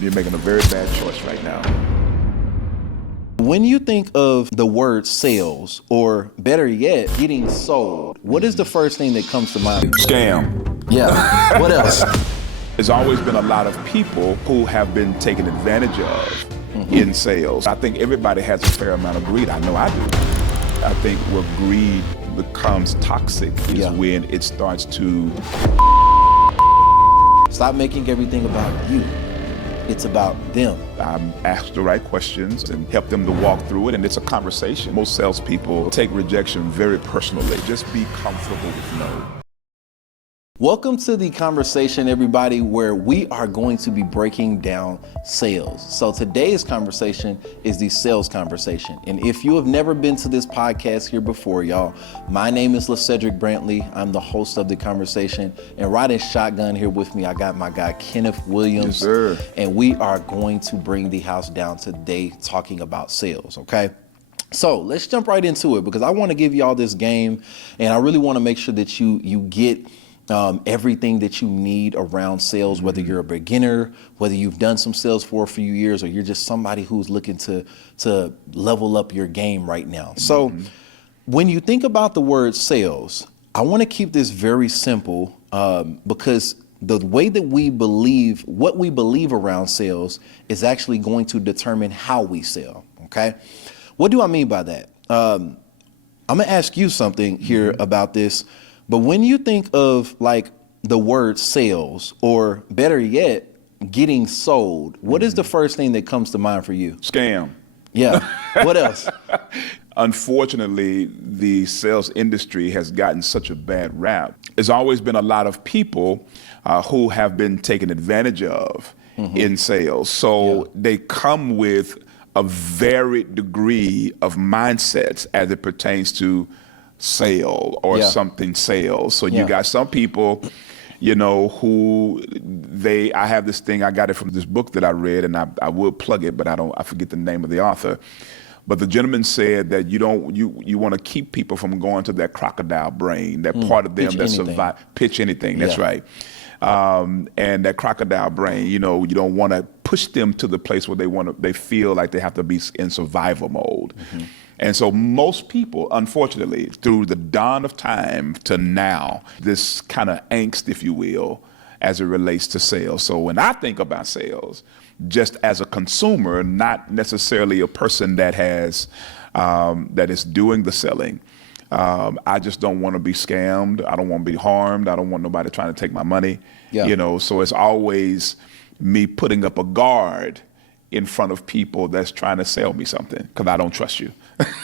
You're making a very bad choice right now. When you think of the word sales, or better yet, getting sold, what is the first thing that comes to mind? Scam. Yeah. What else? There's always been a lot of people who have been taken advantage of in sales. I think everybody has a fair amount of greed. I know I do. I think where greed becomes toxic is when it starts to... Stop making everything about you. It's about them. Ask the right questions and help them to walk through it, and it's a conversation. Most salespeople take rejection very personally. Just be comfortable with no. Welcome to the conversation, everybody, where we are going to be breaking down sales. So today's conversation is the sales conversation. And if you have never been to this podcast here before, y'all, my name is Lacedrick. I'm the host of the conversation. And riding shotgun here with me, I got my guy, Kenneth Williams. Yes, sir. And we are going to bring the house down today talking about sales, okay? So let's jump right into it, because I want to give y'all this game, and I really want to make sure that you get everything that you need around sales, whether you're a beginner, whether you've done some sales for a few years, or you're just somebody who's looking to level up your game right now. So when you think about the word sales, I want to keep this very simple because the way that we believe, what we believe around sales is actually going to determine how we sell, okay? What do I mean by that? I'm gonna ask you something here about this. But when you think of like the word sales, or better yet, getting sold, what is the first thing that comes to mind for you? Scam. Yeah. What else? Unfortunately, the sales industry has gotten such a bad rap. There's always been a lot of people who have been taken advantage of in sales. So they come with a varied degree of mindsets as it pertains to sale or something sales. So you got some people, you know, who I have this thing, I got it from this book that I read, and I will plug it, but I forget the name of the author. But the gentleman said that you want to keep people from going to that crocodile brain, that part of them that survive, pitch anything, that's right. And that crocodile brain, you know, you don't want to push them to the place where they feel like they have to be in survival mode. And so most people, unfortunately, through the dawn of time to now, this kind of angst, if you will, as it relates to sales. So when I think about sales, just as a consumer, not necessarily a person that has that is doing the selling, I just don't want to be scammed. I don't want to be harmed. I don't want nobody trying to take my money. You know, so it's always me putting up a guard in front of people that's trying to sell me something, because I don't trust you.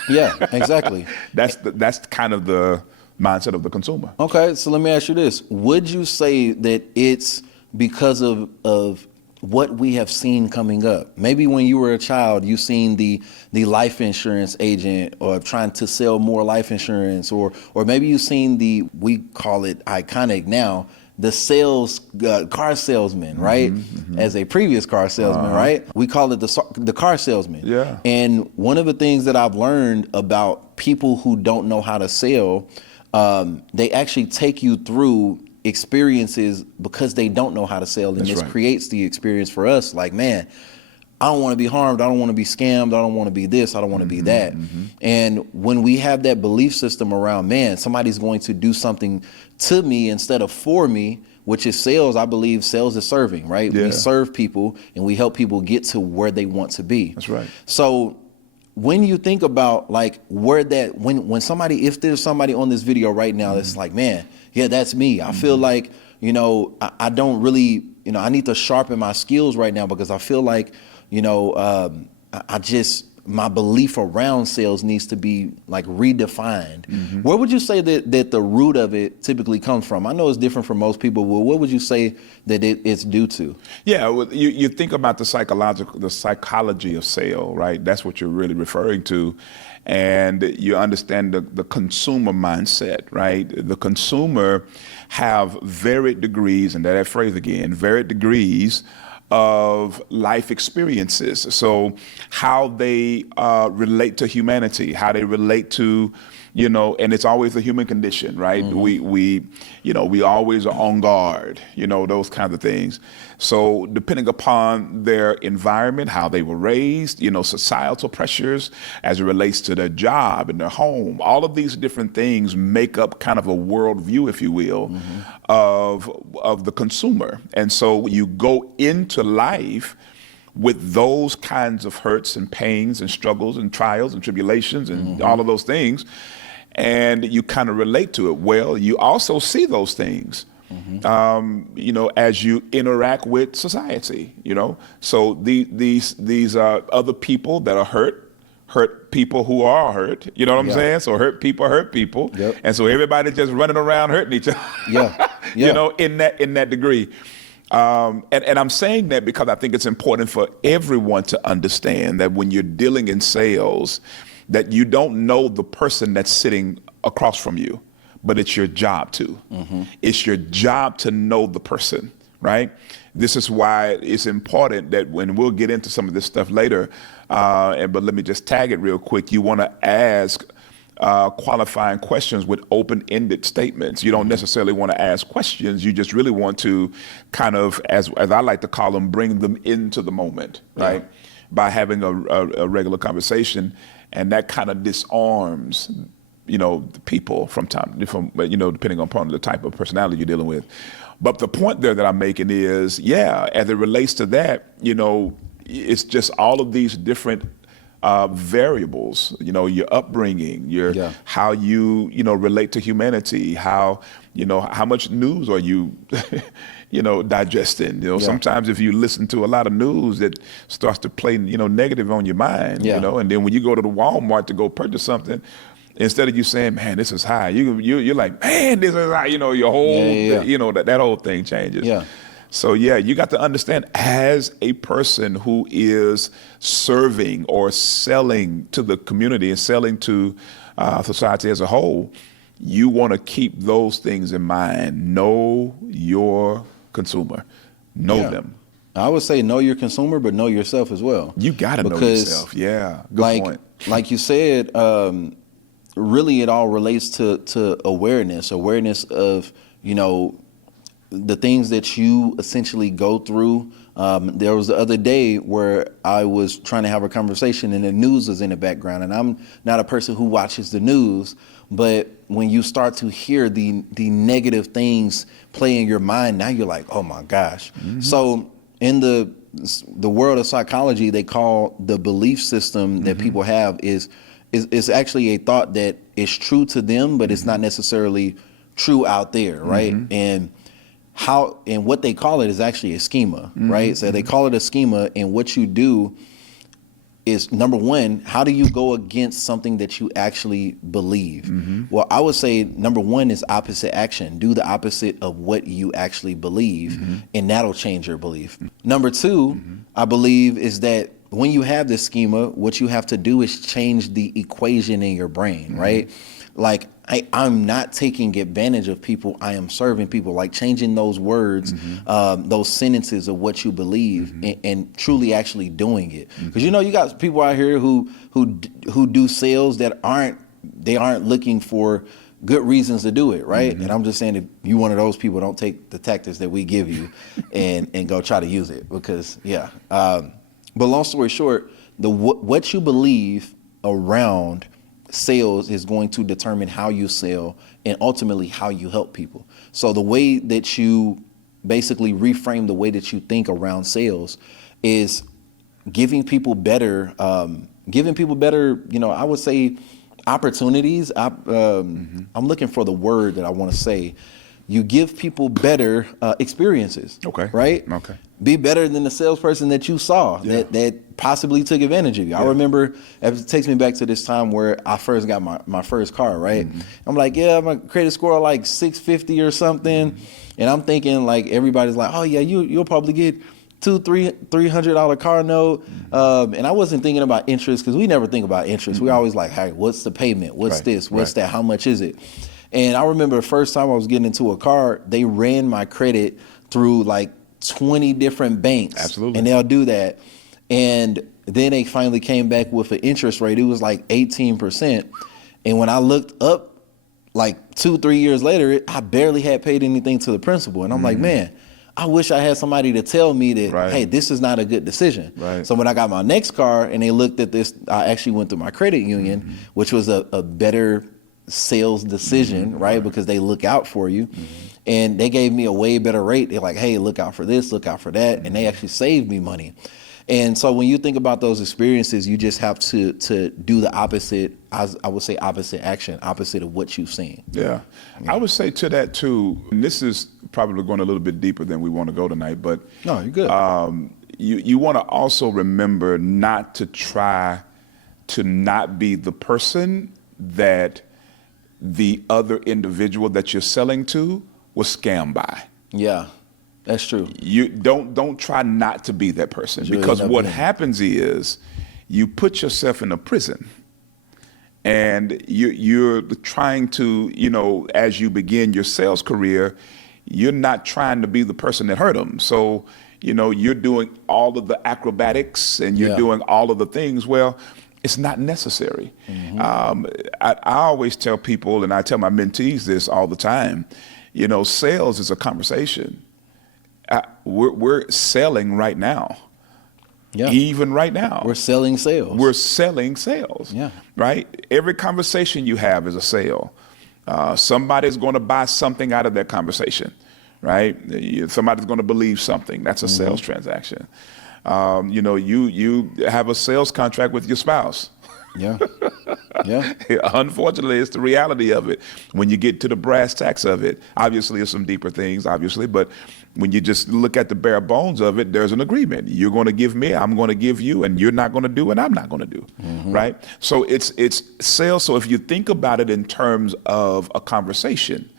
Yeah, exactly. That's kind of the mindset of the consumer. Okay, so let me ask you this. Would you say that it's because of what we have seen coming up? Maybe when you were a child, you seen the life insurance agent or trying to sell more life insurance, or maybe you seen we call it iconic now, the sales car salesman, right? As a previous car salesman, right? We call it the car salesman. Yeah. And one of the things that I've learned about people who don't know how to sell, they actually take you through experiences because they don't know how to sell, and this creates the experience for us. Like, man, I don't want to be harmed. I don't want to be scammed. I don't want to be this. I don't want to be that. And when we have that belief system around, man, somebody's going to do something to me instead of for me, which is sales. I believe sales is serving, right? We serve people and we help people get to where they want to be. That's right. So when you think about like when somebody, if there's somebody on this video right now that's like, man, yeah, that's me. I feel like, you know, I don't really, you know, I need to sharpen my skills right now, because I feel like, you know, my belief around sales needs to be like redefined. Where would you say that the root of it typically comes from? I know it's different for most people, but what would you say that it's due to? Yeah, well, you think about the psychology of sale, right? That's what you're really referring to. And you understand the consumer mindset, right? The consumer have varied degrees, and that phrase again, varied degrees of life experiences. So how they relate to humanity, how they relate to and it's always the human condition, right? We always are on guard, those kinds of things. So depending upon their environment, how they were raised, societal pressures as it relates to their job and their home, all of these different things make up kind of a worldview, if you will, of the consumer. And so you go into life with those kinds of hurts and pains and struggles and trials and tribulations and all of those things, and you kind of relate to it. Well, you also see those things, as you interact with society, So these other people that are hurt people who are hurt, you know what I'm saying? So hurt people. Yep. And so everybody just running around hurting each other, in that degree. And I'm saying that because I think it's important for everyone to understand that when you're dealing in sales, that you don't know the person that's sitting across from you, but it's your job to. It's your job to know the person, right? This is why it's important that when we'll get into some of this stuff later, but let me just tag it real quick. You want to ask qualifying questions with open-ended statements. You don't necessarily want to ask questions. You just really want to kind of, as I like to call them, bring them into the moment, right? By having a regular conversation, and that kind of disarms, the people depending upon the type of personality you're dealing with. But the point there that I'm making is, as it relates to that, it's just all of these different variables, your upbringing, how you, relate to humanity, how much news are you, digesting. Sometimes if you listen to a lot of news, it starts to play, negative on your mind, and then when you go to the Walmart to go purchase something, instead of you saying, man, this is high, you're like, man, this is high, your whole, that whole thing changes. So you got to understand, as a person who is serving or selling to the community and selling to society as a whole, you want to keep those things in mind. Know your consumer. Know them. I would say know your consumer, but know yourself as well. You got to know yourself. Yeah, good point. Like you said, really it all relates to awareness of, the things that you essentially go through. There was the other day where I was trying to have a conversation and the news was in the background, and I'm not a person who watches the news, but when you start to hear the negative things play in your mind, now you're like, oh my gosh. So in the world of psychology, they call the belief system that people have is actually a thought that is true to them, but it's not necessarily true out there, right? And what they call it is actually a schema, right? So they call it a schema, and what you do is, number one, how do you go against something that you actually believe? Well, I would say number one is opposite action. Do the opposite of what you actually believe, and that'll change your belief. Number two, I believe, is that when you have this schema, what you have to do is change the equation in your brain, right? Like, I'm not taking advantage of people, I am serving people. Like, changing those words, those sentences of what you believe, and truly actually doing it. Because you got people out here who do sales that aren't looking for good reasons to do it, right? And I'm just saying, if you one of those people, don't take the tactics that we give you and go try to use it, because but long story short, what you believe around sales is going to determine how you sell and ultimately how you help people. So the way that you basically reframe the way that you think around sales is giving people better, I would say, opportunities. I'm looking for the word that I want to say. You give people better experiences. Okay. Right? Okay. Be better than the salesperson that you saw that possibly took advantage of you. I remember, it takes me back to this time where I first got my first car, right? I'm like, my credit score like 650 or something. And I'm thinking, like, everybody's like, oh yeah, you'll probably get $300 car note. And I wasn't thinking about interest, because we never think about interest. We always like, hey, what's the payment? What's this? What's that? How much is it? And I remember the first time I was getting into a car, they ran my credit through like 20 different banks. Absolutely. And they'll do that. And then they finally came back with an interest rate. It was like 18%. And when I looked up, like 2-3 years later, I barely had paid anything to the principal. And I'm like, man, I wish I had somebody to tell me that, Right. hey, this is not a good decision. Right. So when I got my next car and they looked at this, I actually went through my credit union, which was a better sales decision, right? Because they look out for you. And they gave me a way better rate. They're like, hey, look out for this, look out for that. And they actually saved me money. And so when you think about those experiences, you just have to do the opposite. I would say opposite action, opposite of what you've seen. Yeah. I would say to that too, and this is probably going a little bit deeper than we want to go tonight, but No, you're good. you want to also remember not to try to not be the person that the other individual that you're selling to was scammed by. Yeah, that's true. You don't try not to be that person, Sure, because end up what being. happens is you put yourself in a prison, and you're trying to, as you begin your sales career, you're not trying to be the person that hurt them. So, you're doing all of the acrobatics and you're Yeah. doing all of the things. Well, it's not necessary. I always tell people, and I tell my mentees this all the time, sales is a conversation. We're selling right now. Yeah. Even right now. We're selling sales. We're selling sales. Yeah. Right? Every conversation you have is a sale. Somebody's going to buy something out of that conversation. Right? Somebody's going to believe something. That's a sales transaction. You have a sales contract with your spouse. Yeah. Yeah. Unfortunately, it's the reality of it. When you get to the brass tacks of it, obviously there's some deeper things, obviously, but when you just look at the bare bones of it, there's an agreement. You're going to give me, I'm going to give you, and you're not going to do, and I'm not going to do, right? So it's sales. So if you think about it in terms of a conversation,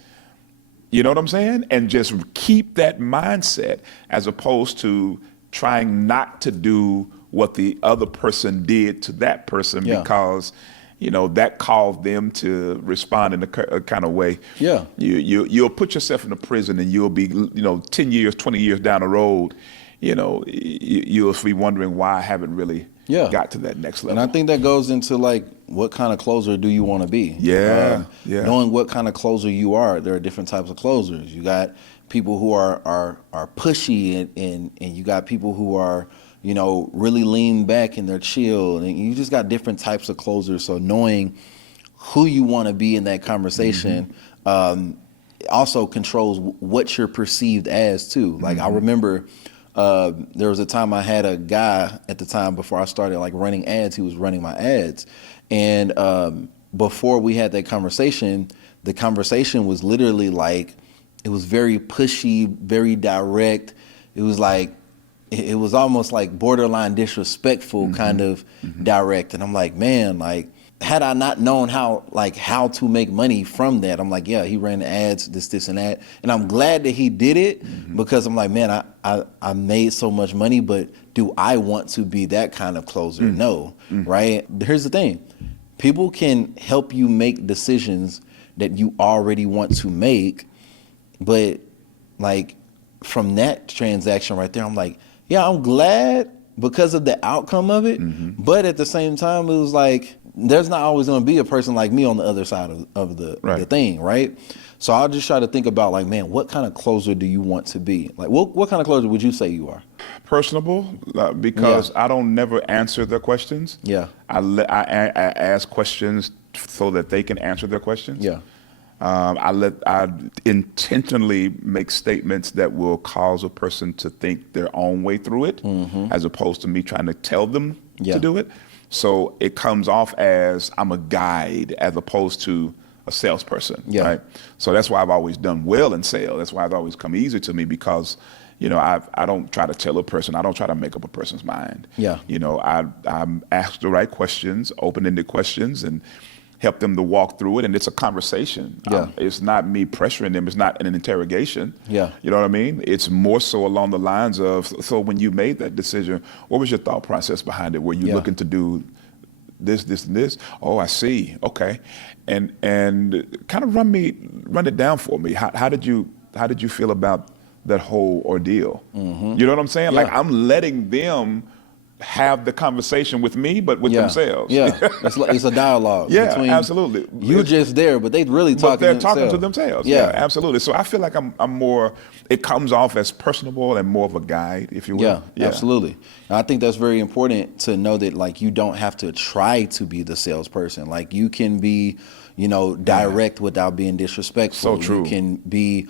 you know what I'm saying? And just keep that mindset as opposed to trying not to do what the other person did to that person Yeah. because, that caused them to respond in a kind of way. Yeah. You'll put yourself in a prison, and you'll be, 10 years, 20 years down the road, you'll be wondering why I haven't really Yeah. got to that next level. And I think that goes into like, what kind of closer do you want to be? Yeah. Knowing what kind of closer you are, there are different types of closers. You got people who are pushy, and you got people who are, really lean back and they're chill, and you just got different types of closers. So knowing who you want to be in that conversation also controls what you're perceived as too. Like I remember there was a time I had a guy at the time before I started like running ads. He was running my ads, and before we had that conversation, the conversation was literally like, it was very pushy, very direct. It was like, it was almost like borderline disrespectful, kind of direct. And I'm like, man, like, had I not known how to make money from that, I'm like, yeah, he ran the ads, this, and that. And I'm glad that he did it, because I'm like, man, I made so much money, but do I want to be that kind of closer? No, right? Here's the thing. People can help you make decisions that you already want to make, but like from that transaction right there, I'm like, yeah, I'm glad because of the outcome of it. But at the same time, it was like, there's not always going to be a person like me on the other side of the thing, right? So I'll just try to think about like, man, what kind of closer do you want to be? Like, what kind of closer would you say you are? Personable, because I don't never answer their questions. Yeah. I ask questions so that they can answer their questions. Yeah. I intentionally make statements that will cause a person to think their own way through it, as opposed to me trying to tell them to do it. So it comes off as I'm a guide as opposed to a salesperson. Yeah. Right. So that's why I've always done well in sales. That's why it's always come easy to me, because I don't try to tell a person. I don't try to make up a person's mind. Yeah. I ask the right questions, open-ended questions, and help them to walk through it. And it's a conversation. Yeah. It's not me pressuring them. It's not an interrogation. Yeah. You know what I mean? It's more so along the lines of, so when you made that decision, what was your thought process behind it? Were you looking to do this, and this? Oh, I see. Okay. And kind of run it down for me. How did you feel about that whole ordeal? You know what I'm saying? Yeah. Like, I'm letting them have the conversation with me, but with themselves. Yeah, it's a dialogue. Yeah, between absolutely. You just there, but they really talking. But they're to talking to themselves. Yeah. Yeah, absolutely. So I feel like I'm more. It comes off as personable and more of a guide, if you will. Yeah, absolutely. And I think that's very important to know that, like, you don't have to try to be the salesperson. Like, you can be, direct without being disrespectful. So true. You can be,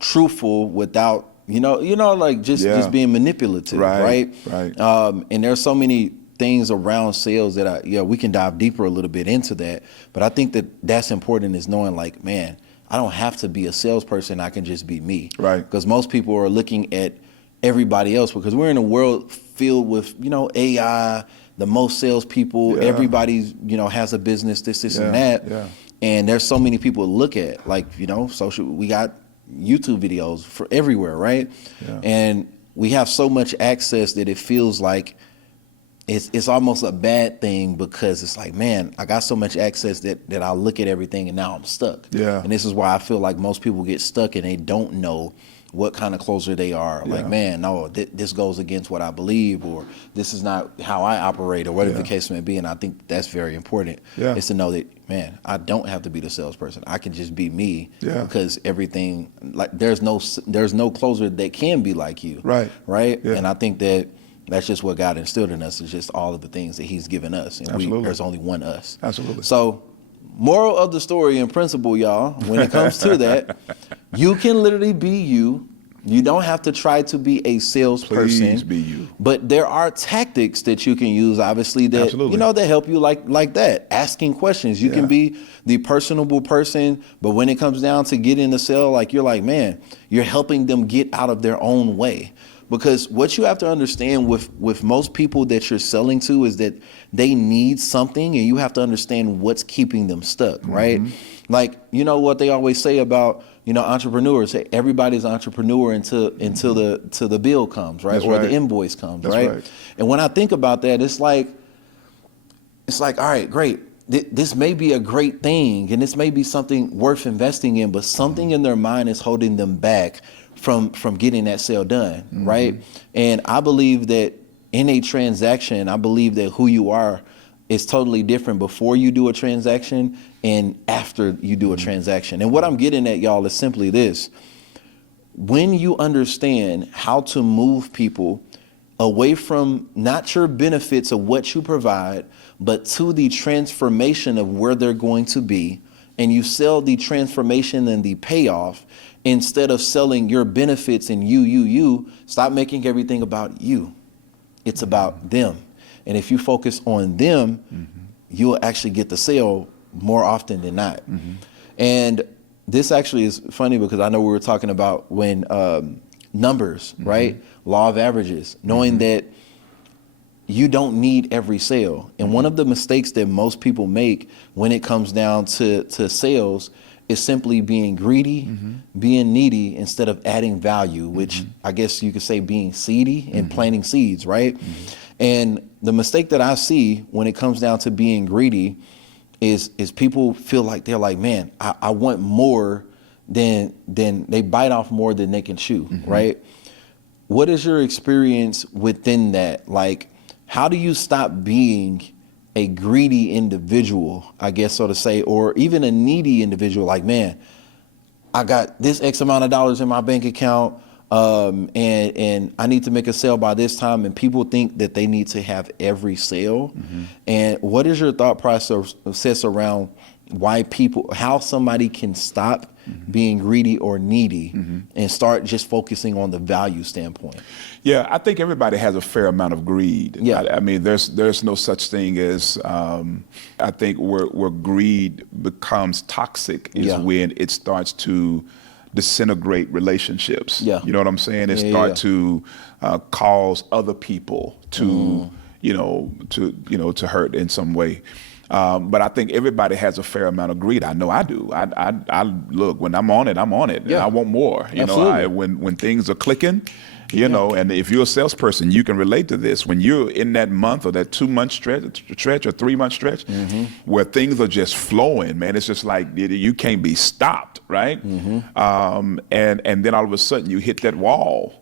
truthful without, like just being manipulative, right? Right. And there's so many things around sales that we can dive deeper a little bit into that. But I think that's important, is knowing, like, man, I don't have to be a salesperson. I can just be me. Right. Because most people are looking at everybody else, because we're in a world filled with, AI, the most salespeople, everybody's, has a business, this and that. Yeah. And there's so many people to look at, like, social, we got YouTube videos for everywhere, right? Yeah. And we have so much access that it feels like it's almost a bad thing, because it's like, man, I got so much access that I look at everything and now I'm stuck. Yeah. And this is why I feel like most people get stuck and they don't know what kind of closer they are. Yeah. Like, man, no, this goes against what I believe, or this is not how I operate, or whatever the case may be. And I think that's very important. Yeah. Is to know that, man, I don't have to be the salesperson. I can just be me. Yeah. Because everything, like, there's no closer that can be like you. Right. Yeah. And I think that's just what God instilled in us, is just all of the things that He's given us. And there's only one us. Absolutely. So, moral of the story and principle, y'all, when it comes to that, you can literally be you. You don't have to try to be a salesperson. Please be you. But there are tactics that you can use, obviously, that that help you, like that. Asking questions. You can be the personable person, but when it comes down to getting the sale, like, you're like, man, you're helping them get out of their own way. Because what you have to understand with most people that you're selling to is that they need something, and you have to understand what's keeping them stuck, right? Like, what they always say about, entrepreneurs, say everybody's an entrepreneur until the bill comes, right? That's or right. the invoice comes, That's right? right. And when I think about that, it's like, all right, great. This may be a great thing, and this may be something worth investing in, but something in their mind is holding them back from getting that sale done, right? And I believe that in a transaction, I believe that who you are is totally different before you do a transaction and after you do a transaction. And what I'm getting at, y'all, is simply this. When you understand how to move people away from not your benefits of what you provide, but to the transformation of where they're going to be, and you sell the transformation and the payoff, instead of selling your benefits and you, stop making everything about you. It's about them. And if you focus on them, you'll actually get the sale more often than not. And this actually is funny, because I know we were talking about when numbers, right? Law of averages, knowing that you don't need every sale. And one of the mistakes that most people make when it comes down to sales is simply being greedy, being needy, instead of adding value, which I guess you could say being seedy and planting seeds, right? And the mistake that I see when it comes down to being greedy is people feel like they're like, man, I want more than they bite off more than they can chew, right? What is your experience within that? Like, how do you stop being a greedy individual, I guess, so to say, or even a needy individual? Like, man, I got this X amount of dollars in my bank account, and I need to make a sale by this time, and people think that they need to have every sale. And what is your thought process around how somebody can stop being greedy or needy and start just focusing on the value standpoint? Yeah, I think everybody has a fair amount of greed. Yeah. I mean, there's no such thing as, I think where greed becomes toxic is when it starts to disintegrate relationships. Yeah. You know what I'm saying? It starts to cause other people to, to hurt in some way. But I think everybody has a fair amount of greed. I know I do. I look, when I'm on it, I'm on it. Yeah. I want more. When things are clicking, and if you're a salesperson, you can relate to this. When you're in that month or that 2-month stretch or 3-month stretch where things are just flowing, man, it's just like you can't be stopped, right? And then all of a sudden you hit that wall.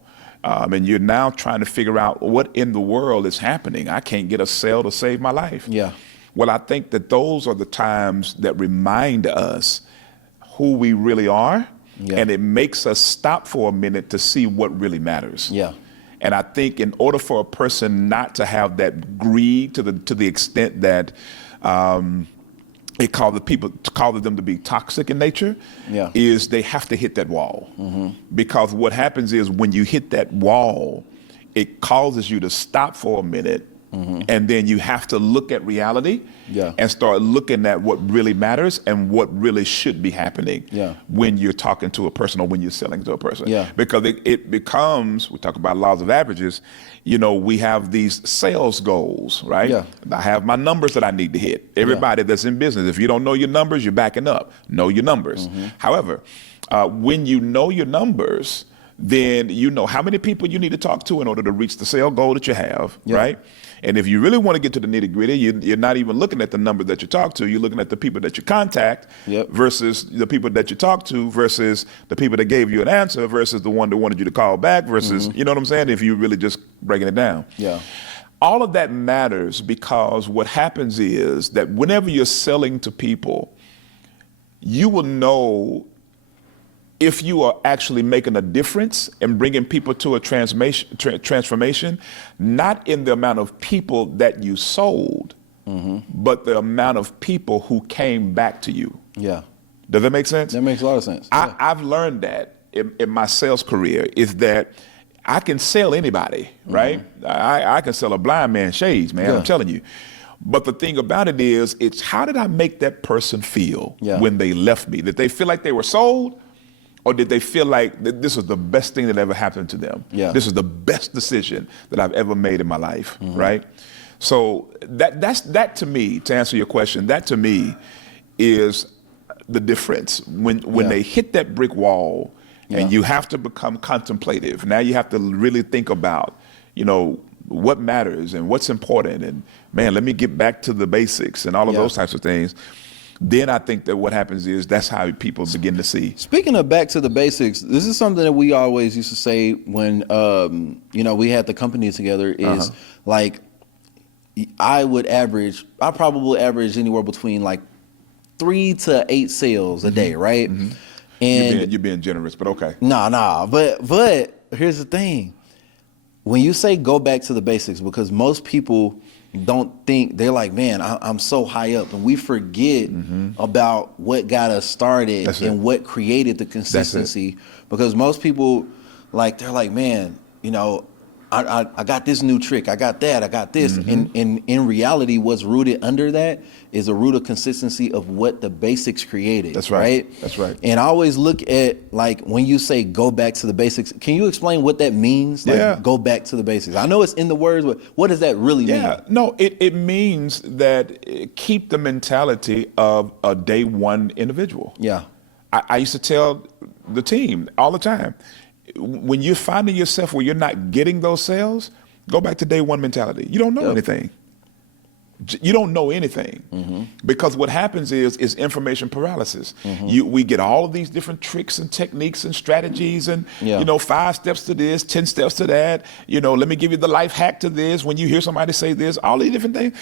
and you're now trying to figure out what in the world is happening. I can't get a sale to save my life. Yeah. Well, I think that those are the times that remind us who we really are, and it makes us stop for a minute to see what really matters. Yeah. And I think in order for a person not to have that greed to the extent that it called them to be toxic in nature, is they have to hit that wall. Because what happens is when you hit that wall, it causes you to stop for a minute, and then you have to look at reality and start looking at what really matters and what really should be happening when you're talking to a person or when you're selling to a person. Because it becomes, we talk about laws of averages, we have these sales goals, right? I have my numbers that I need to hit. Everybody that's in business, if you don't know your numbers, you're backing up. Know your numbers. However, when you know your numbers, then you know how many people you need to talk to in order to reach the sale goal that you have, right? And if you really want to get to the nitty gritty, you're not even looking at the number that you talk to. You're looking at the people that you contact versus the people that you talk to versus the people that gave you an answer versus the one that wanted you to call back versus, you know what I'm saying? If you really just breaking it down. All of that matters because what happens is that whenever you're selling to people, you will know if you are actually making a difference and bringing people to a transformation, not in the amount of people that you sold, but the amount of people who came back to you. Does that make sense? That makes a lot of sense. I've learned that in my sales career is that I can sell anybody, right? I can sell a blind man shades, man, I'm telling you. But the thing about it is, it's how did I make that person feel when they left me? Did they feel like they were sold? Or did they feel like this was the best thing that ever happened to them? This is the best decision that I've ever made in my life, right? So that to me, to answer your question, that to me is the difference. When they hit that brick wall and you have to become contemplative. Now you have to really think about, what matters and what's important. And man, let me get back to the basics and all of those types of things. Then I think that what happens is that's how people begin to see. Speaking of back to the basics, this is something that we always used to say when, we had the company together is like, I probably average anywhere between like 3 to 8 sales a day, right? And you're being generous, but okay. Nah, but here's the thing. When you say go back to the basics, because most people don't think, they're like, man, I'm so high up, and we forget about what got us started and what created the consistency. Because most people, they're like, man, I got this new trick, I got that, I got this. And in reality, what's rooted under that is a root of consistency of what the basics created. That's right. That's right. And I always look at, when you say go back to the basics, can you explain what that means? Go back to the basics. I know it's in the words, but what does that really mean? No, it means that keep the mentality of a day one individual. I used to tell the team all the time, when you're finding yourself where you're not getting those sales, go back to day one mentality. You don't know anything. You don't know anything because what happens is information paralysis. We get all of these different tricks and techniques and strategies and 5 steps to this, 10 steps to that. Let me give you the life hack to this. When you hear somebody say this, all these different things,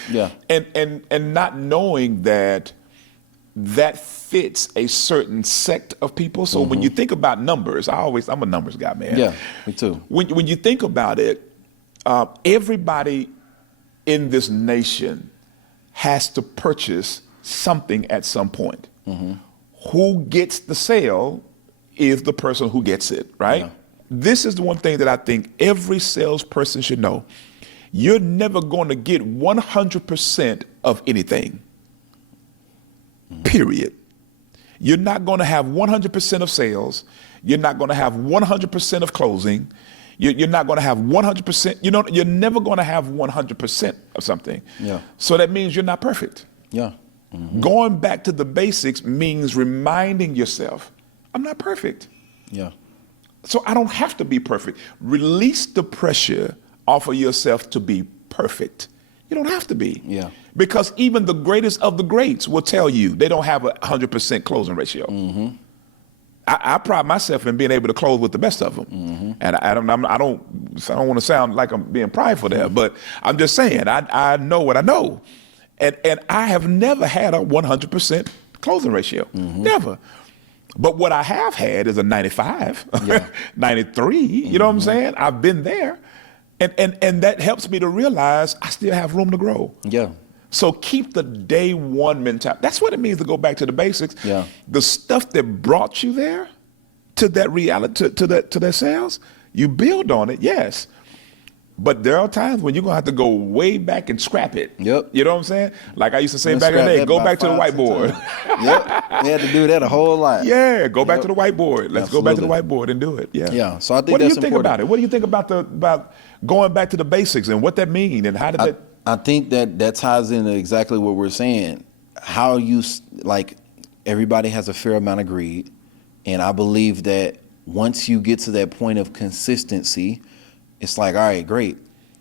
and not knowing that fits a certain sect of people. So when you think about numbers, I'm a numbers guy, man. Yeah, me too. When you think about it, everybody in this nation has to purchase something at some point. Who gets the sale is the person who gets it, right? This is the one thing that I think every salesperson should know. You're never going to get 100% of anything, period. You're not going to have 100% of sales. You're not going to have 100% of closing. You're not going to have 100%. You're never going to have 100% of something. So that means you're not perfect. Going back to the basics means reminding yourself, I'm not perfect. So I don't have to be perfect. Release the pressure off of yourself to be perfect. You don't have to be. Because even the greatest of the greats will tell you they don't have a 100% closing ratio. I pride myself in being able to close with the best of them, and I don't want to sound like I'm being prideful there, but I'm just saying I know what I know, and I have never had a 100% closing ratio, never. But what I have had is a 95, 93. You know what I'm saying? I've been there, and that helps me to realize I still have room to grow. Yeah. So keep the day one mentality. That's what it means to go back to the basics. Yeah. The stuff that brought you there, to that reality, to that sales, you build on it, yes. But there are times when you're gonna have to go way back and scrap it. Yep. You know what I'm saying? Like I used to say back in the day, go back to the whiteboard. Yep. We had to do that a whole lot. Yeah, go back to the whiteboard. Let's go back to the whiteboard and do it. Yeah. Yeah. So I think what do you that's think important. about it? What do you think about going back to the basics and what that means and how did that? I think that ties into exactly what we're saying. How you, like, everybody has a fair amount of greed. And I believe that once you get to that point of consistency, it's like, all right, great.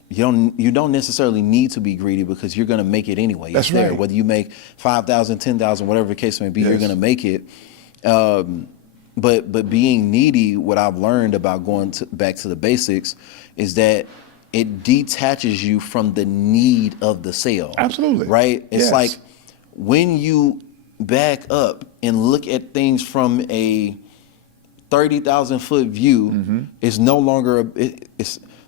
You don't necessarily need to be greedy because you're going to make it anyway. That's it's there. right. Whether you make 5,000, 10,000, whatever the case may be, you're going to make it. But being needy, what I've learned about going back to the basics is that it detaches you from the need of the sale. Absolutely. Right? It's Yes. like when you back up and look at things from a 30,000 foot view, it's no longer,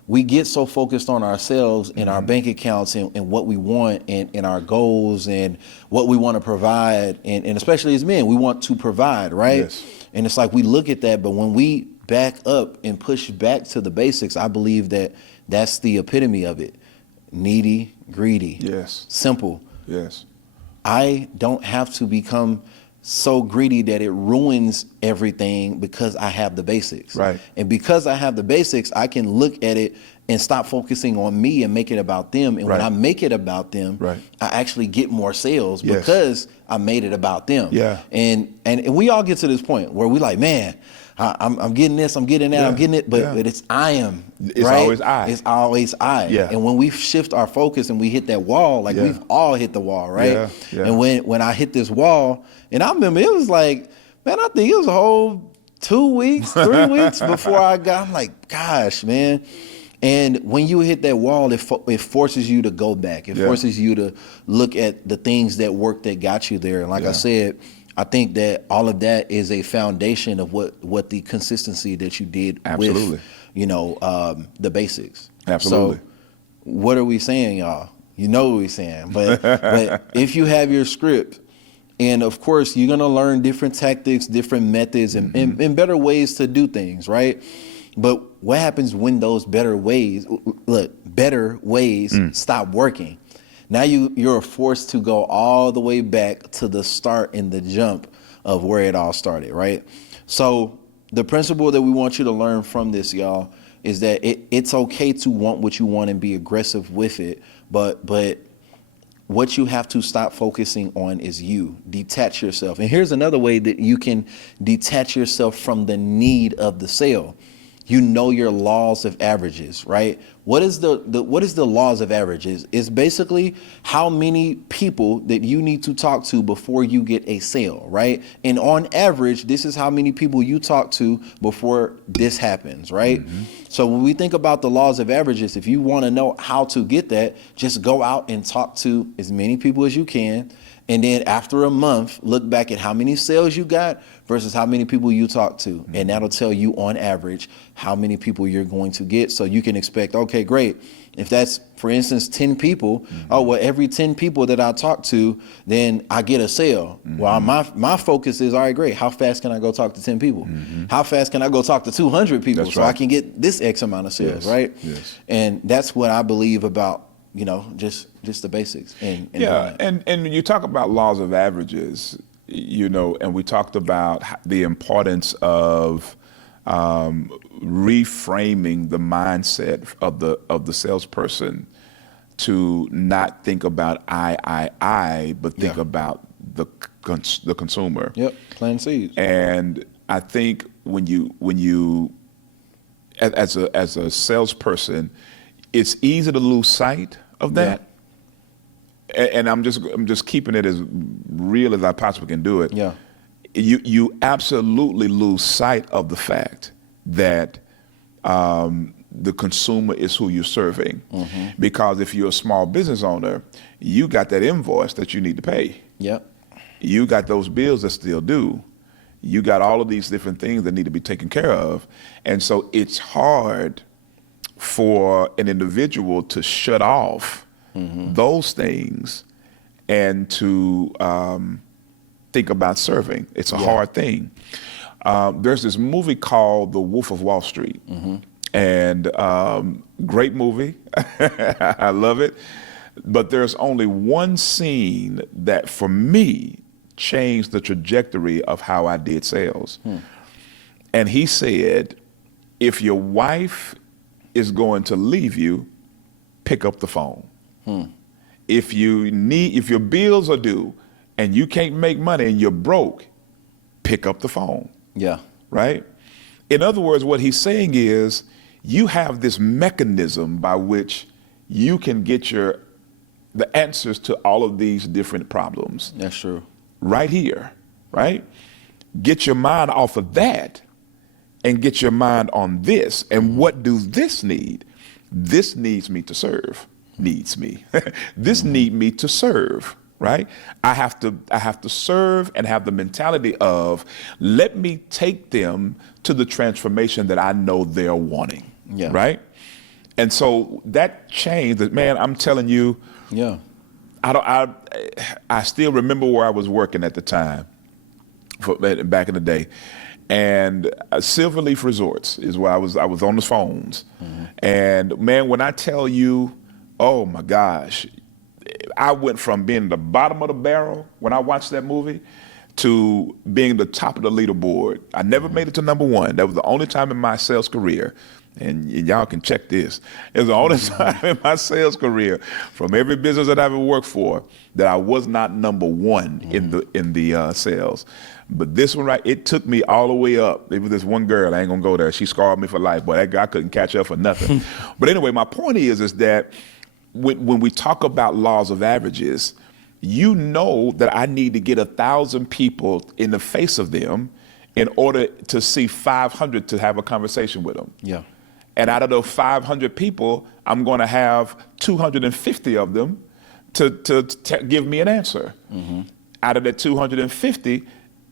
we get so focused on ourselves and our bank accounts and what we want and our goals and what we want to provide. And especially as men, we want to provide, right? Yes. And it's like we look at that, but when we back up and push back to the basics, I believe that that's the epitome of it. Needy, greedy. Yes. Simple. Yes. I don't have to become so greedy that it ruins everything because I have the basics. Right. And because I have the basics, I can look at it and stop focusing on me and make it about them. And when Right. I make it about them, Right. I actually get more sales Yes. because I made it about them. Yeah. And we all get to this point where we like, man, I'm getting this, I'm getting that, Yeah. I'm getting it, but Yeah. but it's I am. It's right? always I. It's always I. Yeah. And when we shift our focus and we hit that wall, like Yeah. we've all hit the wall, right? Yeah. Yeah. And when I hit this wall, and I remember it was like, man, I think it was a whole 2 weeks, 3 weeks before I'm like, gosh, man. And when you hit that wall, it forces you to go back. It Yeah. forces you to look at the things that worked that got you there. And like I said, I think that all of that is a foundation of what the consistency that you did Absolutely. with, the basics. Absolutely. So what are we saying, y'all? You know what we're saying. But if you have your script, and of course, you're going to learn different tactics, different methods, and better ways to do things, right? But what happens when those better ways stop working? Now you're forced to go all the way back to the start and the jump of where it all started, right? So the principle that we want you to learn from this, y'all, is that it's okay to want what you want and be aggressive with it, but what you have to stop focusing on is you. Detach yourself. And here's another way that you can detach yourself from the need of the sale. You know your laws of averages, right? What is the laws of averages? It's basically how many people that you need to talk to before you get a sale, right? And on average, this is how many people you talk to before this happens, right? So when we think about the laws of averages, if you want to know how to get that, just go out and talk to as many people as you can. And then after a month, look back at how many sales you got versus how many people you talk to. And that'll tell you on average how many people you're going to get. So you can expect, okay, great. If that's, for instance, 10 people, oh, well, every 10 people that I talk to, then I get a sale. Well, my focus is, all right, great. How fast can I go talk to 10 people? How fast can I go talk to 200 people That's so I right. can get this X amount of sales, Yes. right? Yes. And that's what I believe about, just the basics. And Yeah, and you talk about laws of averages, and we talked about the importance of reframing the mindset of the salesperson to not think about I, but think about the consumer. Yep, plant seeds. And I think when you as a salesperson, it's easy to lose sight of that. And I'm just keeping it as real as I possibly can do it. Yeah. you absolutely lose sight of the fact that the consumer is who you're serving. Because if you're a small business owner, you got that invoice that you need to pay. Yep. You got those bills that still due. You got all of these different things that need to be taken care of. And so it's hard for an individual to shut off those things and to think about serving. It's a hard thing. There's this movie called The Wolf of Wall Street. And great movie. I love it. But there's only one scene that for me changed the trajectory of how I did sales. And he said, if your wife is going to leave you, pick up the phone. If your bills are due and you can't make money and you're broke, pick up the phone. Yeah. Right? In other words, what he's saying is you have this mechanism by which you can get the answers to all of these different problems. That's true. Right here, right? Get your mind off of that and get your mind on this. And what do this need? This needs me to serve. Needs me. This need me to serve, right? I have to serve and have the mentality of let me take them to the transformation that I know they're wanting. Yeah. Right? And so that changed, man, I'm telling you, Yeah. I still remember where I was working at the time, back in the day, and Silverleaf Resorts is where I was on the phones, and man, when I tell you, oh my gosh, I went from being the bottom of the barrel when I watched that movie to being the top of the leaderboard. I never made it to number one. That was the only time in my sales career. And y'all can check this. It was the only time in my sales career, from every business that I've ever worked for, that I was not number one in the sales. But this one, right, it took me all the way up. It was this one girl, I ain't gonna go there. She scarred me for life, but that guy couldn't catch up for nothing. But anyway, my point is that when we talk about laws of averages, you know that I need to get 1,000 people in the face of them in order to see 500 to have a conversation with them. Yeah. And out of those 500 people, I'm going to have 250 of them to give me an answer. Out of the 250,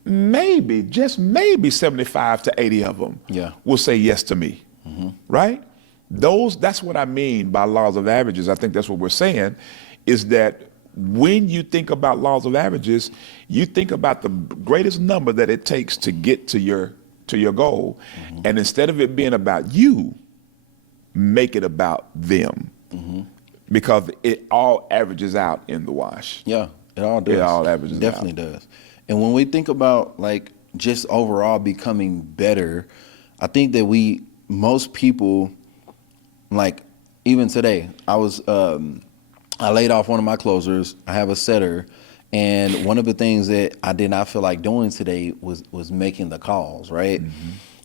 maybe, just maybe 75 to 80 of them will say yes to me, right? That's what I mean by laws of averages. I think that's what we're saying, is that when you think about laws of averages, you think about the greatest number that it takes to get to your goal. And instead of it being about you, make it about them. Because it all averages out in the wash. Yeah, it all does. It all averages out. Definitely does. And when we think about like just overall becoming better, I think that most people, like even today, I laid off one of my closers. I have a setter, and one of the things that I did not feel like doing today was making the calls, right?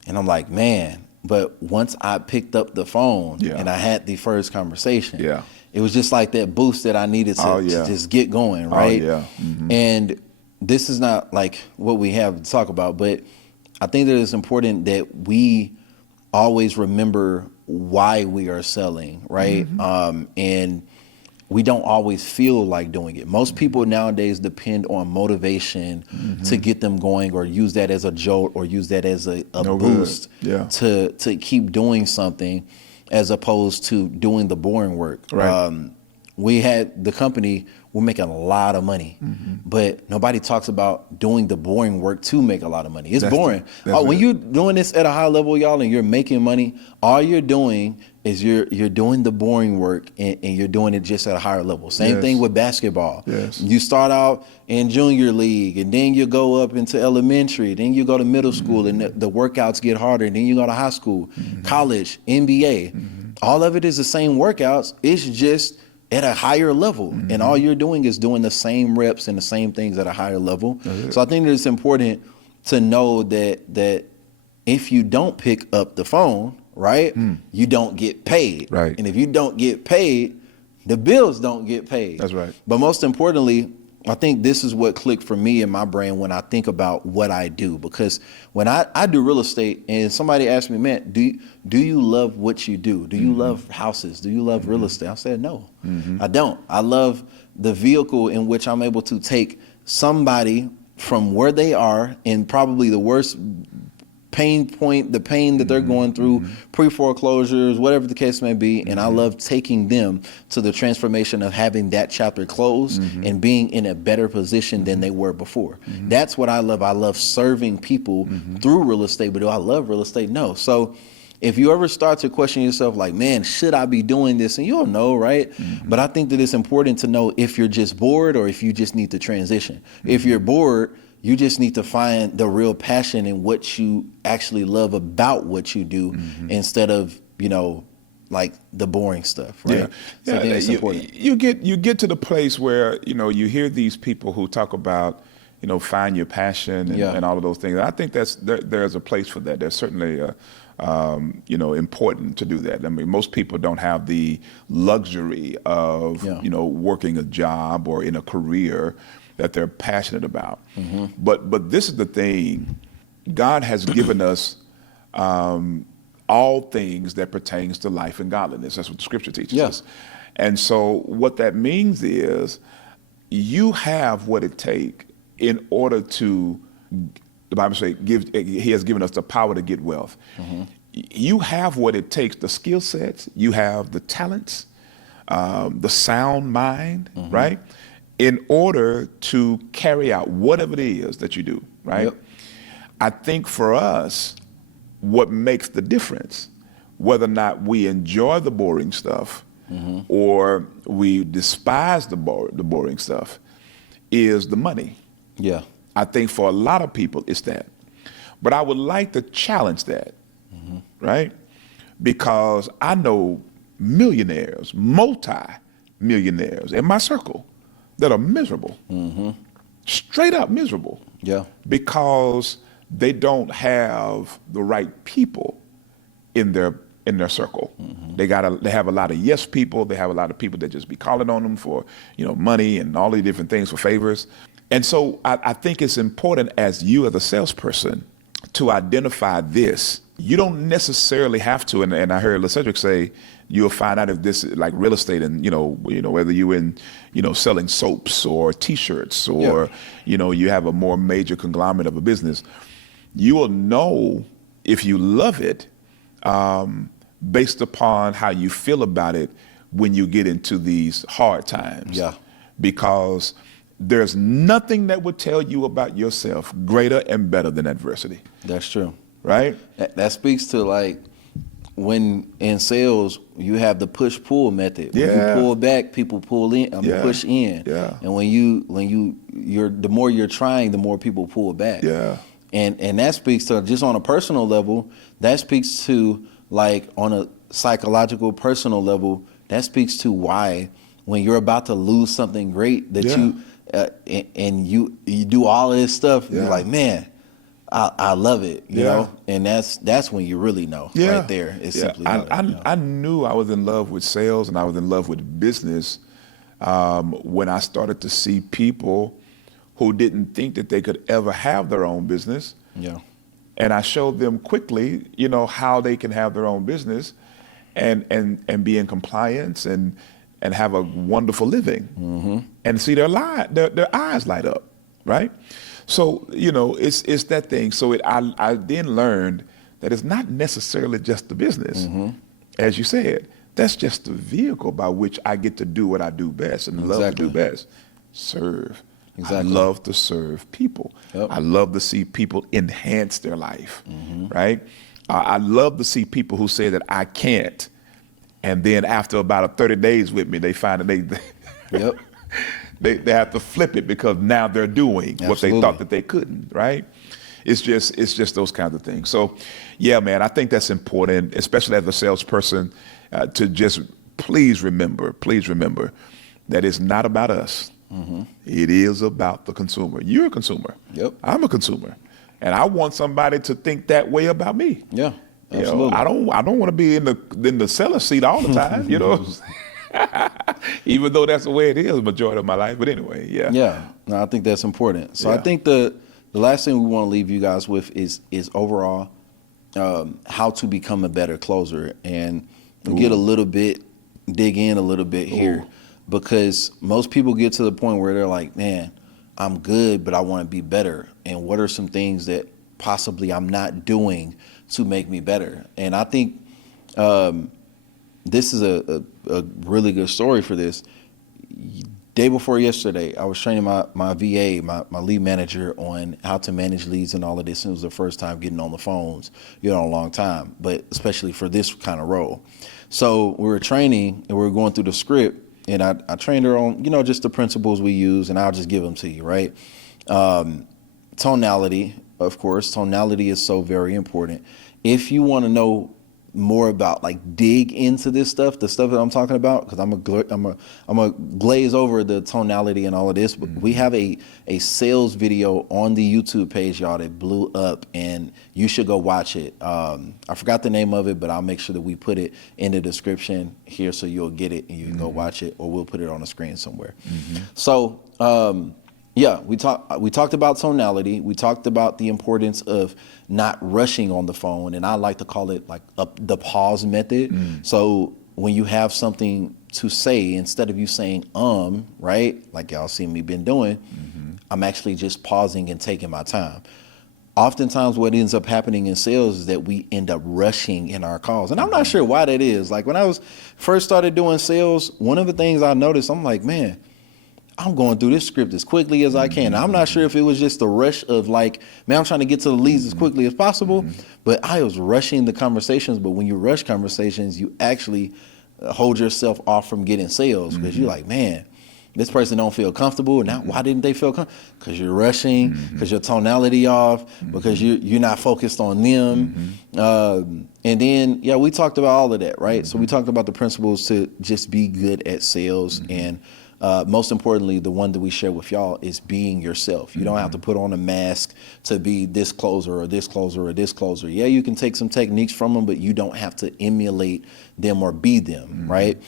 And I'm like, man, but once I picked up the phone and I had the first conversation, it was just like that boost that I needed to just get going, right? And this is not like what we have to talk about, but I think that it's important that we always remember why we are selling, right? And we don't always feel like doing it. Most people nowadays depend on motivation to get them going, or use that as a jolt, or use that as a boost to keep doing something, as opposed to doing the boring work. Right. We had the company, we're making a lot of money, but nobody talks about doing the boring work to make a lot of money. It's boring. When you're doing this at a high level, y'all, and you're making money, all you're doing is you're doing the boring work, and you're doing it just at a higher level. Same thing with basketball. You start out in junior league, and then you go up into elementary, then you go to middle school, and the workouts get harder, and then you go to high school, college, NBA. All of it is the same workouts. It's just at a higher level, and all you're doing is doing the same reps and the same things at a higher level. So I think that it's important to know that if you don't pick up the phone, right, you don't get paid. Right. And if you don't get paid, the bills don't get paid. That's right. But most importantly, I think this is what clicked for me in my brain when I think about what I do. Because when I do real estate and somebody asks me, man, do you love what you do? Do you love houses? Do you love real estate? I said, no, I don't. I love the vehicle in which I'm able to take somebody from where they are in probably the worst pain point, the pain that they're going through, pre-foreclosures, whatever the case may be. And I love taking them to the transformation of having that chapter closed and being in a better position than they were before. That's what I love. I love serving people through real estate. But do I love real estate? No. So if you ever start to question yourself like, man, should I be doing this? And you'll know, right? But I think that it's important to know if you're just bored or if you just need to transition. If you're bored, you just need to find the real passion in what you actually love about what you do instead of, like the boring stuff, right? So I think it's important. You get to the place where, you hear these people who talk about, find your passion and all of those things. I think there's a place for that. There's certainly important to do that. I mean, most people don't have the luxury of, working a job or in a career that they're passionate about. But this is the thing, God has given us all things that pertains to life and godliness. That's what the scripture teaches us. And so what that means is you have what it takes in order to, the Bible says, he has given us the power to get wealth. You have what it takes, the skill sets, you have the talents, the sound mind, right? In order to carry out whatever it is that you do, right? I think for us, what makes the difference, whether or not we enjoy the boring stuff or we despise the boring stuff, is the money. I think for a lot of people, it's that. But I would like to challenge that, right? Because I know millionaires, multi-millionaires in my circle that are miserable, straight up miserable, because they don't have the right people in their circle. They have a lot of yes people. They have a lot of people that just be calling on them for money and all these different things for favors. And so I think it's important as you as a salesperson to identify this. You don't necessarily have to, and I heard Lacedrick say, you'll find out if this is like real estate and, whether you're in, selling soaps or T-shirts or, you have a more major conglomerate of a business. You will know if you love it based upon how you feel about it when you get into these hard times. Because there's nothing that would tell you about yourself greater and better than adversity. That's true. Right? That speaks to like when in sales you have the push-pull method. When you pull back, people pull in, push in. And when you're the more you're trying, the more people pull back. And that speaks to, just on a personal level, that speaks to, like, on a psychological personal level, that speaks to why when you're about to lose something great that you do all of this stuff, you're like, man, I love it, you know? And that's when you really know right there. It's simply I knew I was in love with sales and I was in love with business when I started to see people who didn't think that they could ever have their own business. And I showed them quickly, how they can have their own business and be in compliance and have a wonderful living and see their eyes light up, right? So, it's that thing. So I then learned that it's not necessarily just the business. As you said, that's just the vehicle by which I get to do what I do best and love to do best, serve. I love to serve people. I love to see people enhance their life, right? I love to see people who say that I can't, and then after about 30 days with me, they find that they have to flip it because now they're doing what they thought that they couldn't, right? It's just those kinds of things. So, yeah, man, I think that's important, especially as a salesperson, to just please remember that it's not about us. It is about the consumer. You're a consumer. I'm a consumer, and I want somebody to think that way about me. Absolutely. I don't want to be in the seller seat all the time. Even though that's the way it is majority of my life. But anyway, yeah. Yeah, no, I think that's important. So I Yeah. think the last thing we want to leave you guys with is overall how to become a better closer, and we'll get a little bit, dig in a little bit here, because most people get to the point where they're like, man, I'm good, but I want to be better. And what are some things that possibly I'm not doing to make me better? And I think this is a really good story for this. Day before yesterday, I was training my VA, my lead manager, on how to manage leads and all of this. And it was the first time getting on the phones, in a long time, but especially for this kind of role. So we were training and we were going through the script, and I trained her on, just the principles we use, and I'll just give them to you, right? Tonality, of course. Tonality is so very important. If you want to know more about, dig into this stuff, the stuff that I'm talking about, because I'm a glaze over the tonality and all of this, but we have a sales video on the YouTube page, y'all, that blew up, and you should go watch it. I forgot the name of it, but I'll make sure that we put it in the description here so you'll get it and you can go watch it, or we'll put it on the screen somewhere. So yeah, we talked about tonality. We talked about the importance of not rushing on the phone, and I like to call it the pause method. So when you have something to say, instead of you saying right, like y'all see me been doing, I'm actually just pausing and taking my time. Oftentimes what ends up happening in sales is that we end up rushing in our calls. And I'm not sure why that is. Like when I first started doing sales, one of the things I noticed, I'm like, man, I'm going through this script as quickly as I can. I'm not sure if it was just the rush of man, I'm trying to get to the leads as quickly as possible, but I was rushing the conversations. But when you rush conversations, you actually hold yourself off from getting sales, because you're like, man, this person don't feel comfortable. Now, why didn't they feel comfortable? Because you're rushing, because your tonality off, because you're not focused on them. And then, yeah, we talked about all of that, right? So we talked about the principles to just be good at sales, and most importantly, the one that we share with y'all is being yourself. You don't have to put on a mask to be this closer or this closer or this closer. Yeah, you can take some techniques from them, but you don't have to emulate them or be them, right?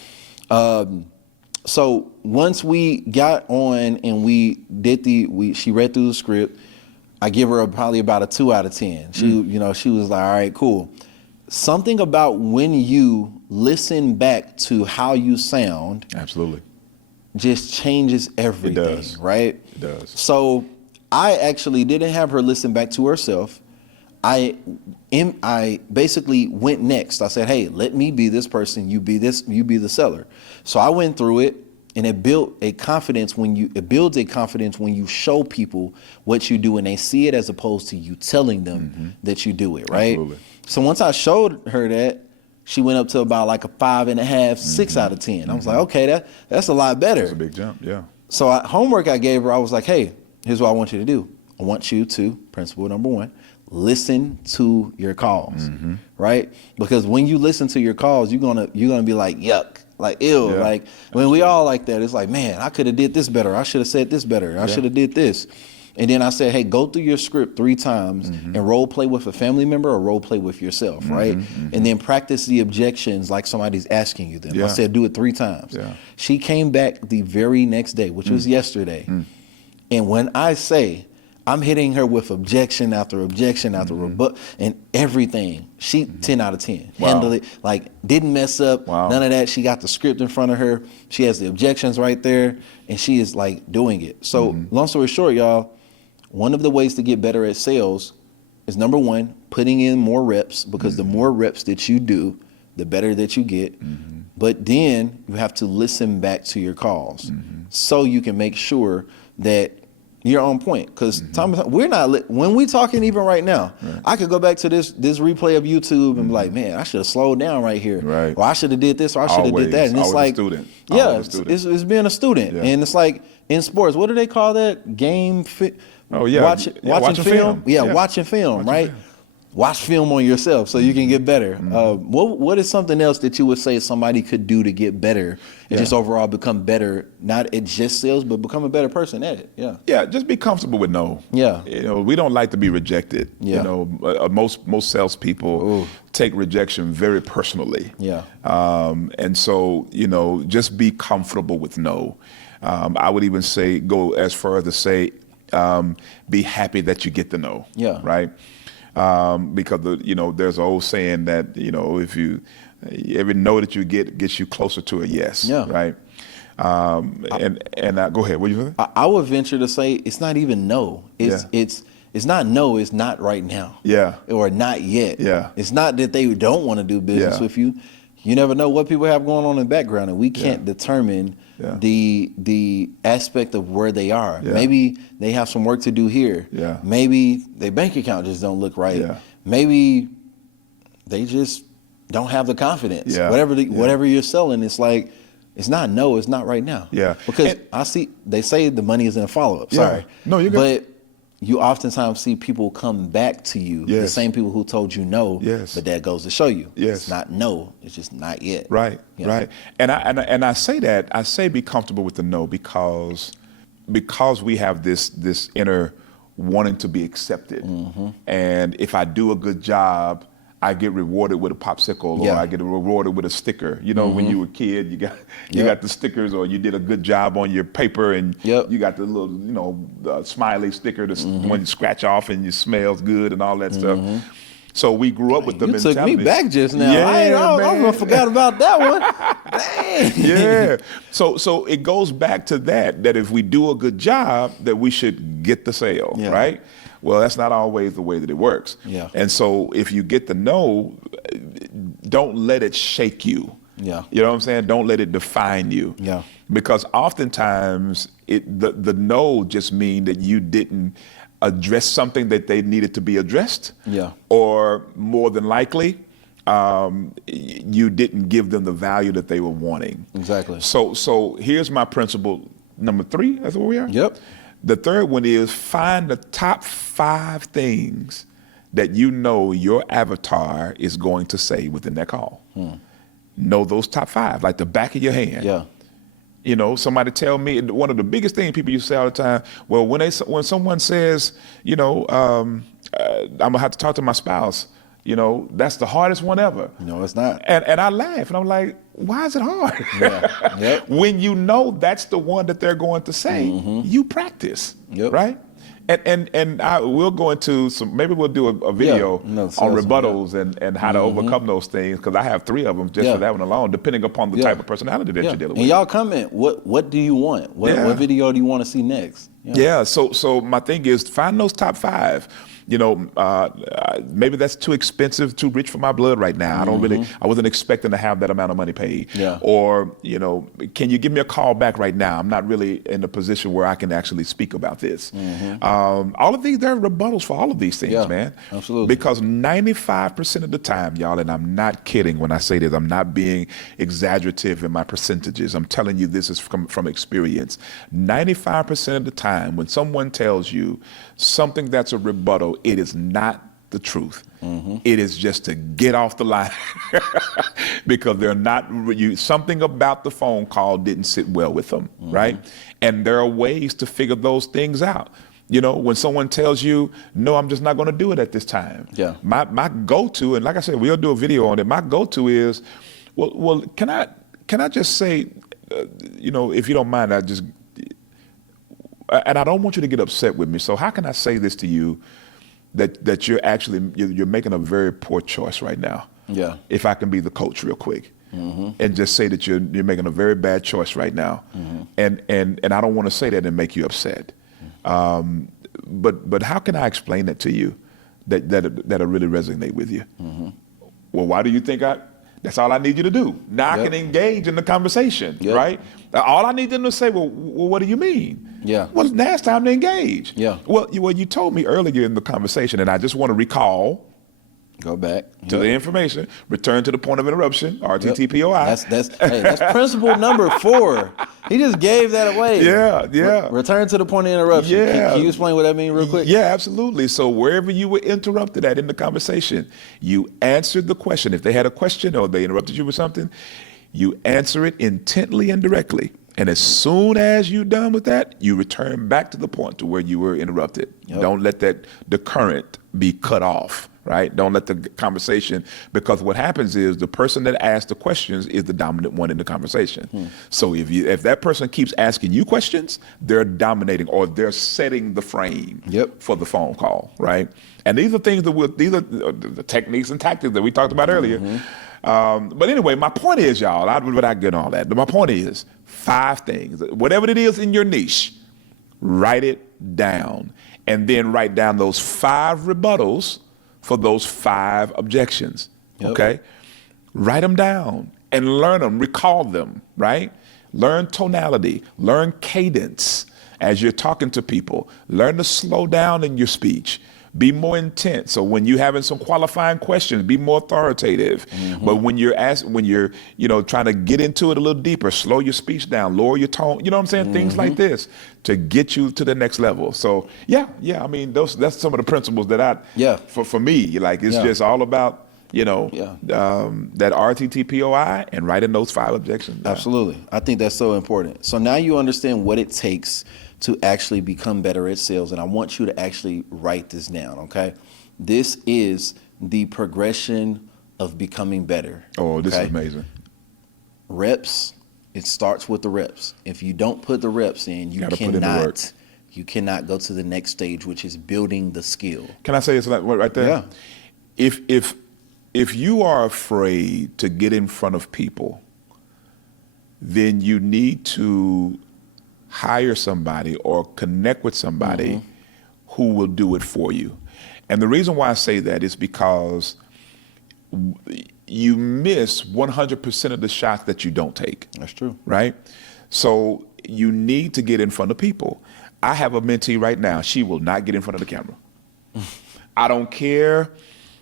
So once we got on and we did she read through the script, I give her probably about a 2 out of 10. She was like, all right, cool. Something about when you listen back to how you sound. Absolutely. Just changes everything, it does. Right? It does. So I actually didn't have her listen back to herself. I basically went next. I said, hey, let me be this person. You be this. You be the seller. So I went through it, and it built a confidence it builds a confidence when you show people what you do and they see it, as opposed to you telling them that you do it. Right. Absolutely. So once I showed her that, she went up to about like a 5.5, 6 out of 10. I was like, okay, that's a lot better. That's a big jump, yeah. So homework I gave her, I was like, hey, here's what I want you to do. I want you to, principle number 1, listen to your calls, right? Because when you listen to your calls, you're gonna be like, yuck, like ew, like when we all like that. It's like, man, I could have did this better. I should have said this better. I should have did this. And then I said, hey, go through your script 3 times and role play with a family member or role play with yourself, right? And then practice the objections like somebody's asking you them. I said, do it 3 times. She came back the very next day, which was yesterday. And when I say I'm hitting her with objection after objection after rebut and everything, she 10 out of 10. Wow. Handled it, like didn't mess up, none of that. She got the script in front of her. She has the objections right there, and she is like doing it. So long story short, y'all, one of the ways to get better at sales is, number 1, putting in more reps, because the more reps that you do, the better that you get. But then you have to listen back to your calls so you can make sure that you're on point. Because we're not, when we talking even right now, I could go back to this replay of YouTube and be like, man, I should have slowed down right here. Or I should have did this, or I should have did that. And it's like, it's being a student. And it's like in sports, what do they call that? Watching film. Watching film, right? watch film on yourself so you can get better. What is something else that you would say somebody could do to get better and just overall become better, not at just sales, but become a better person at it? Yeah, just be comfortable with no. Yeah. We don't like to be rejected. Yeah. Most salespeople take rejection very personally. Yeah. And so, just be comfortable with no. I would even go as far as to say, be happy that you get the no. Yeah. Right. Because there's an old saying that if you every no that you get gets you closer to a yes. Yeah. Right. And go ahead. What you? I would venture to say it's not even no. It's not no. It's not right now. Yeah. Or not yet. Yeah. It's not that they don't want to do business with you. You never know what people have going on in the background, and we can't determine the aspect of where they are. Yeah. Maybe they have some work to do here. Yeah. Maybe their bank account just don't look right. Yeah. They just don't have the confidence. Yeah. Whatever you're selling, it's like, it's not no, it's not right now. Yeah. Because they say the money is in a follow-up. Sorry. No, you're good. But you oftentimes see people come back to you, the same people who told you no, but that goes to show you. It's not no, it's just not yet. Right, right. And I say be comfortable with the no because we have this inner wanting to be accepted. And if I do a good job, I get rewarded with a popsicle, or I get rewarded with a sticker. When you were a kid, you got the stickers, or you did a good job on your paper, and you got the little smiley sticker, the one you scratch off and you smells good and all that stuff. So we grew up with the mentality. You took me back just now. I forgot about that one. Dang. Yeah. So it goes back to that if we do a good job, that we should get the sale, right? Well, that's not always the way that it works. Yeah. And so if you get the no, don't let it shake you. Yeah. You know what I'm saying? Don't let it define you. Yeah. Because oftentimes the no just mean that you didn't address something that they needed to be addressed. Yeah. Or more than likely, you didn't give them the value that they were wanting. Exactly. So here's my principle number 3. That's where we are? Yep. The third one is find the top 5 things that your avatar is going to say within that call. Know those top 5, like the back of your hand. Yeah. Somebody tell me, one of the biggest things people used to say all the time, well, when someone says, I'm gonna have to talk to my spouse, that's the hardest one ever. No, it's not. And I laugh and I'm like, why is it hard? Yeah. Yep. When that's the one that they're going to say, you practice, right? And we'll go into maybe we'll do a video on rebuttals and how to overcome those things, because I have 3 of them just for that one alone, depending upon the type of personality that you're dealing with. And y'all comment, what do you want? What video do you want to see next? So my thing is find those top 5. Maybe that's too expensive, too rich for my blood right now. I wasn't expecting to have that amount of money paid. Or, can you give me a call back right now? I'm not really in a position where I can actually speak about this. All of these, there are rebuttals for all of these things, man. Absolutely. Because 95% of the time, y'all, and I'm not kidding when I say this, I'm not being exaggerative in my percentages. I'm telling you this is from experience. 95% of the time, when someone tells you something that's a rebuttal, it is not the truth. It is just to get off the line because they're not something about the phone call didn't sit well with them, right? And there are ways to figure those things out. When someone tells you, no, I'm just not going to do it at this time. My go-to, and like I said, we'll do a video on it. My go-to is, well, can I just say, if you don't mind, and I don't want you to get upset with me. So how can I say this to you that you're making a very poor choice right now? Yeah. If I can be the coach real quick, and just say that you're making a very bad choice right now, and I don't want to say that and make you upset. But how can I explain that to you that'll really resonate with you? Well, why do you think that's all I need you to do? Now I can engage in the conversation, right? All I need them to say, well, what do you mean? Well, now it's time to engage. Well, you told me earlier in the conversation, and I just want to recall, Go back to the information, return to the point of interruption, RTTPOI. That's principle number 4. He just gave that away. Yeah. Return to the point of interruption. Yeah. Can you explain what that means real quick? Yeah, absolutely. So wherever you were interrupted at in the conversation, you answered the question. If they had a question or they interrupted you with something, you answer it intently and directly. And as soon as you're done with that, you return back to the point to where you were interrupted. Yep. Don't let the current be cut off, right? Don't let the conversation, because what happens is the person that asks the questions is the dominant one in the conversation. So if that person keeps asking you questions, they're dominating or they're setting the frame for the phone call, right? And these are things these are the techniques and tactics that we talked about earlier. But anyway, my point is, y'all, without getting all that, but my point is 5 things, whatever it is in your niche, write it down, and then write down those 5 rebuttals for those 5 objections. Okay, write them down and learn them, recall them, right? Learn tonality, learn cadence as you're talking to people, learn to slow down in your speech. Be more intense. So when you're having some qualifying questions, be more authoritative. But when you're trying to get into it a little deeper, slow your speech down, lower your tone. You know what I'm saying? Things like this to get you to the next level. So yeah. I mean, that's some of the principles that for me, like it's just all about that RTTPOI and writing those 5 objections down. Absolutely. I think that's so important. So now you understand what it takes to actually become better at sales. And I want you to actually write this down, okay? This is the progression of becoming better. Oh, this is amazing. Reps, it starts with the reps. If you don't put the reps in, you cannot go to the next stage, which is building the skill. Can I say this right there? Yeah. If you are afraid to get in front of people, then you need to hire somebody or connect with somebody who will do it for you. And the reason why I say that is because you miss 100% of the shots that you don't take. That's true. Right? So you need to get in front of people. I have a mentee right now. She will not get in front of the camera. I don't care.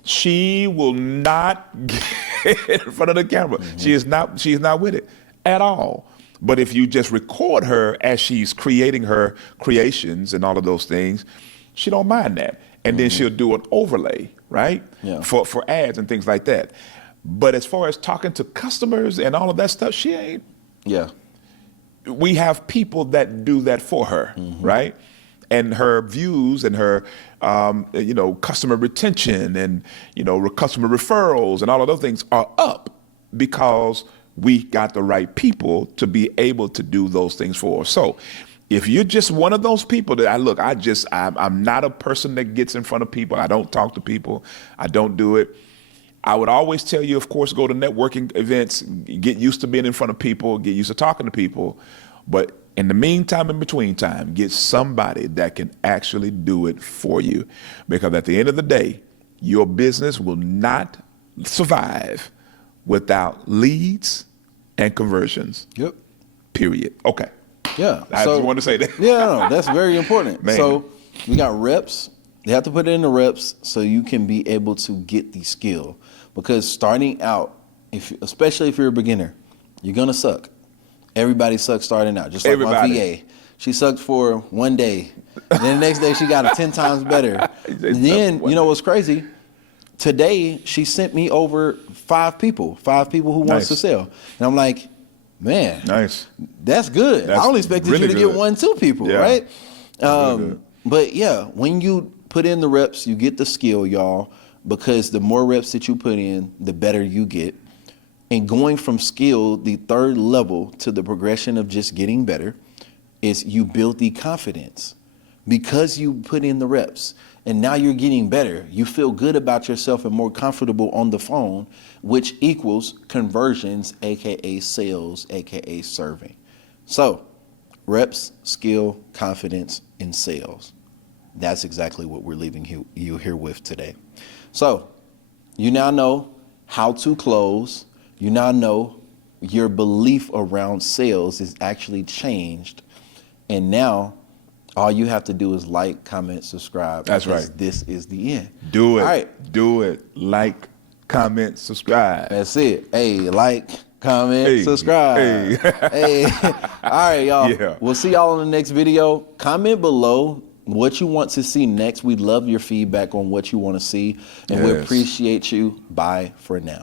She will not get in front of the camera. She is not with it at all. But if you just record her as she's creating her creations and all of those things, she don't mind that. And then she'll do an overlay, right? Yeah. For ads and things like that. But as far as talking to customers and all of that stuff, she ain't. Yeah. We have people that do that for her, right? And her views and her, customer retention and, customer referrals and all of those things are up because we got the right people to be able to do those things for us. So if you're just one of those people that I'm not a person that gets in front of people. I don't talk to people. I don't do it. I would always tell you, of course, go to networking events, get used to being in front of people, get used to talking to people. But in the meantime, in between time, get somebody that can actually do it for you. Because at the end of the day, your business will not survive without leads and conversions. Yep. Period. Okay. Yeah. I just wanted to say that. Yeah, that's very important. Man. So we got reps. You have to put it in the reps so you can be able to get the skill. Because starting out, especially if you're a beginner, you're going to suck. Everybody sucks starting out. Just like my VA. She sucked for one day. And then the next day she got it 10 times better. And then, you know what's crazy? Today, she sent me over 5 people who wants to sell. And I'm like, man, nice. That's good. I only expected really you to get 1-2 people, right? Really but yeah, when you put in the reps, you get the skill, y'all, because the more reps that you put in, the better you get. And going from skill, the 3rd level to the progression of just getting better is you build the confidence because you put in the reps. And now you're getting better. You feel good about yourself and more comfortable on the phone, which equals conversions, AKA sales, AKA serving. So reps, skill, confidence, and sales. That's exactly what we're leaving you here with today. So you now know how to close. You now know your belief around sales is actually changed. And now All you have to do is like, comment, subscribe. That's because right. This is the end. Do it. All right. Do it. Like, comment, subscribe. That's it. Hey, like, comment, Hey, subscribe. hey. Hey. All right, y'all. Yeah. We'll see y'all in the next video. Comment below what you want to see next. We'd love your feedback on what you want to see. And we Yes. appreciate you. Bye for now.